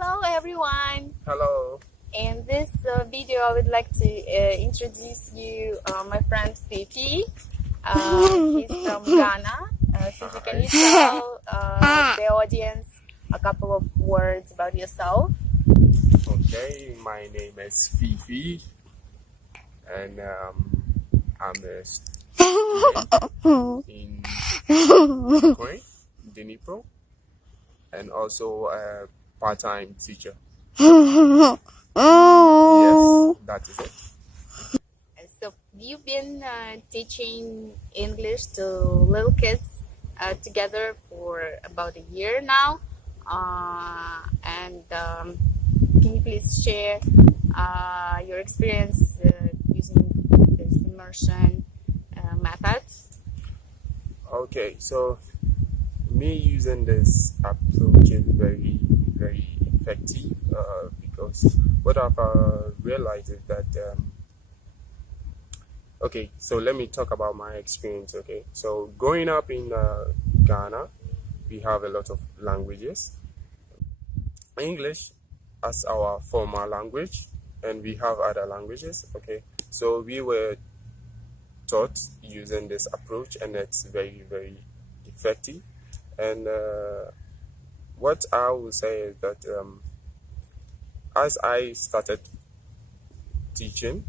Hello everyone! Hello. In this video I would like to introduce you my friend Fiifi. He's from Ghana. Fiifi, can you tell the audience a couple of words about yourself? Okay, my name is Fiifi, and I'm a student in Ukraine, Dnipro, and also a part-time teacher. Yes, that is it. So you've been teaching English to little kids together for about a year now, and can you please share your experience using this immersion method? Okay, so me using this approach is very, very effective because what I've realized is that okay, so let me talk about my experience. Okay, so growing up in Ghana, we have a lot of languages. English as our formal language, and we have other languages. Okay, so we were taught using this approach, and it's very, very effective. And what I will say is that as I started teaching,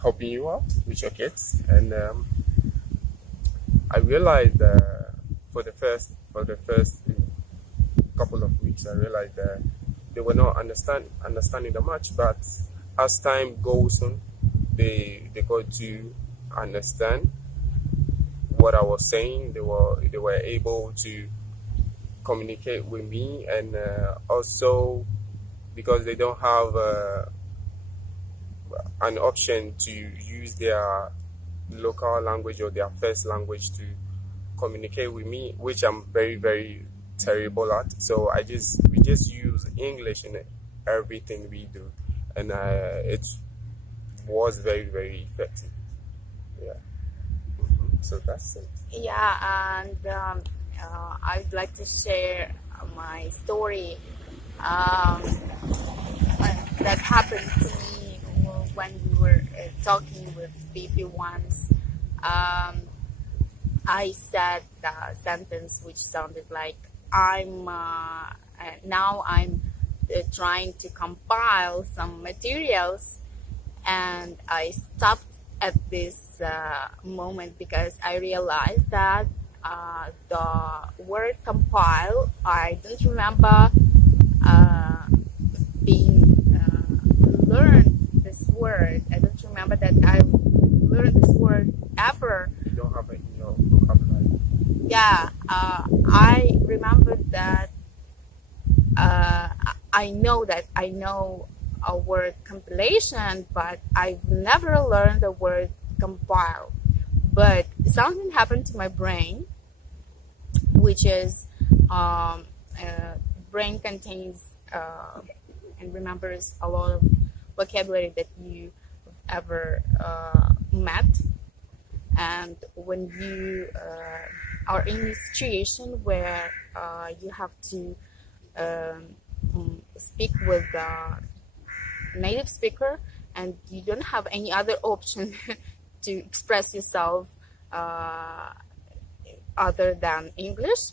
helping you out with your kids, and I realized for the first couple of weeks, I realized that they were not understanding that much. But as time goes on, they got to understand what I was saying. They were able to communicate with me, and also because they don't have an option to use their local language or their first language to communicate with me, which I'm very, very terrible at. So we just use English in everything we do, and it was very, very effective. Yeah. So that's it. Yeah, and I'd like to share my story that happened to me when we were talking with Fiifi once. I said a sentence which sounded like I'm trying to compile some materials, and I stopped at this moment because I realized that the word compile, I don't remember being learned this word. I don't remember that I learned this word ever. You don't have it in your vocabulary. Yeah, I remember that I know a word compilation, but I've never learned the word compile. But something happened to my brain, which is brain contains and remembers a lot of vocabulary that you ever met. And when you are in a situation where you have to speak with the native speaker and you don't have any other option to express yourself other than English,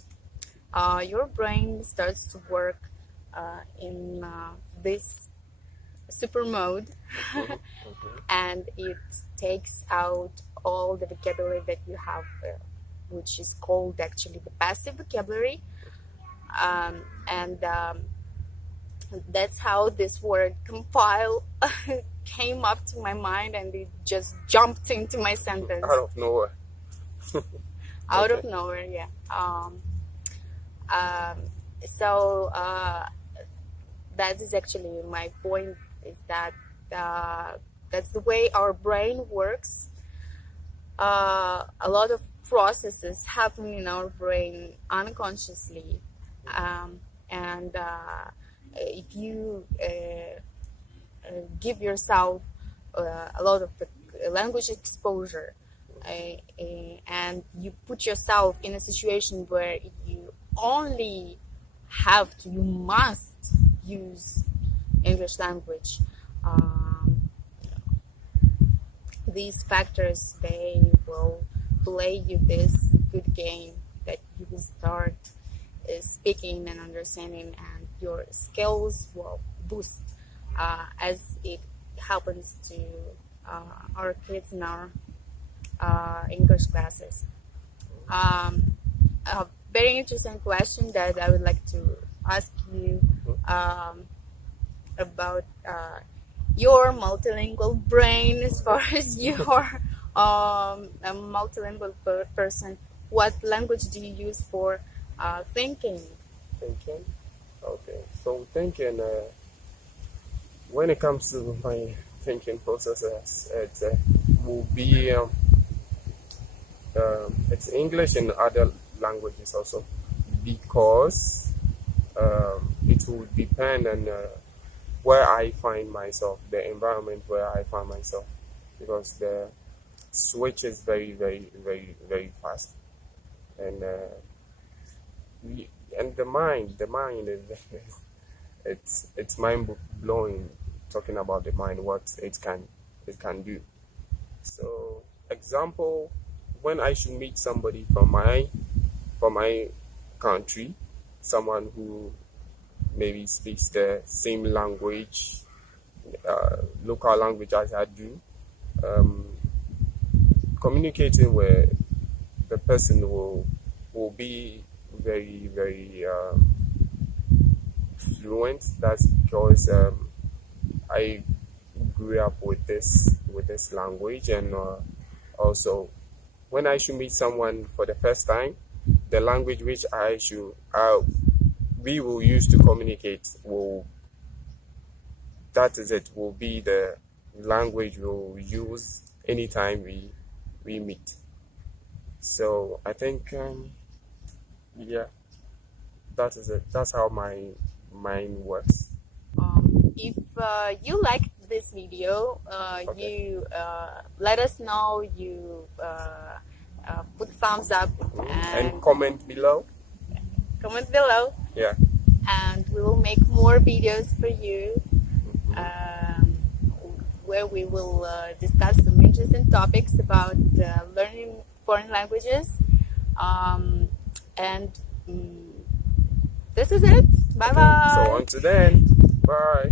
your brain starts to work in this super mode and it takes out all the vocabulary that you have, which is called actually the passive vocabulary, and that's how this word compile came up to my mind, and it just jumped into my sentence Out of nowhere. out of nowhere. Yeah. So that is actually my point, is that that's the way our brain works. A lot of processes happen in our brain unconsciously, and if you give yourself a lot of language exposure, and you put yourself in a situation where you only have to, you must use English language. These factors, they will play you this good game that you will start speaking and understanding, and your skills will boost as it happens to our kids in our English classes. A very interesting question that I would like to ask you about your multilingual brain, as far as you are a multilingual person. What language do you use for thinking? Thinking? Okay. So thinking, when it comes to my thinking processes, it will be it's English and other languages also, because it will depend on where I find myself, the environment where I find myself, because the switch is very, very, very, very fast, and the mind is it's mind blowing. Talking about the mind, what it can do. So, example, when I should meet somebody from my country, someone who maybe speaks the same language, local language as I do, communicating with the person will be very, very fluent. That's because I grew up with this language, and also when I should meet someone for the first time, the language which we will use to communicate will be the language we'll use anytime we meet. So I think yeah, that is it. That's how my mind works. If you liked this video, Okay. you let us know. You put thumbs up And comment below. comment below, Yeah. and we will make more videos for you where we will discuss some interesting topics about learning foreign languages. And this is it. Bye bye. So until then, bye.